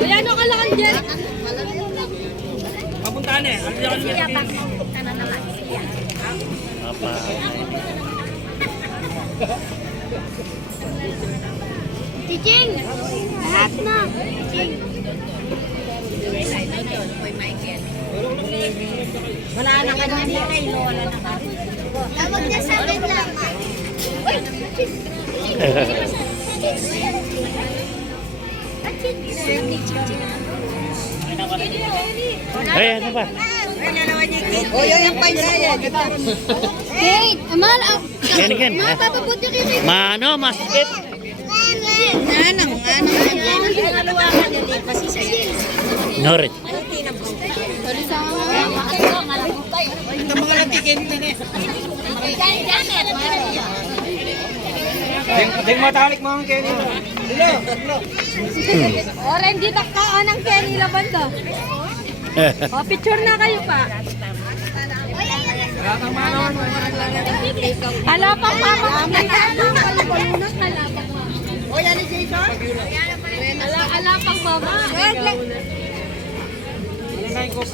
Kuya, ano ka lang dyan? Papuntaan eh. Siya pa. Ano naman? Siya. Apa? Tijing! Lahat na. Tijing. Wala na ka na niya kay Lola na ka. Tawag niya sa akin lang. Uy! Ay, ano ba? O, yun yung pansaya. Kate! Amal! Yan again. Mapapabuti kayo kay Mano, masikip. Anang. Ang aluwakan yun din kasi sa'yo. Norit. Sorry sa Ito mga latikin din eh. Ding matalik mga Kenny. Ora, hindi taktaan ng Kenny Labando. O, picture na kayo pa. Hala pang mama. Hala pang mama. O, yan ni Jason? Hala pang mama. Ano na yung cook?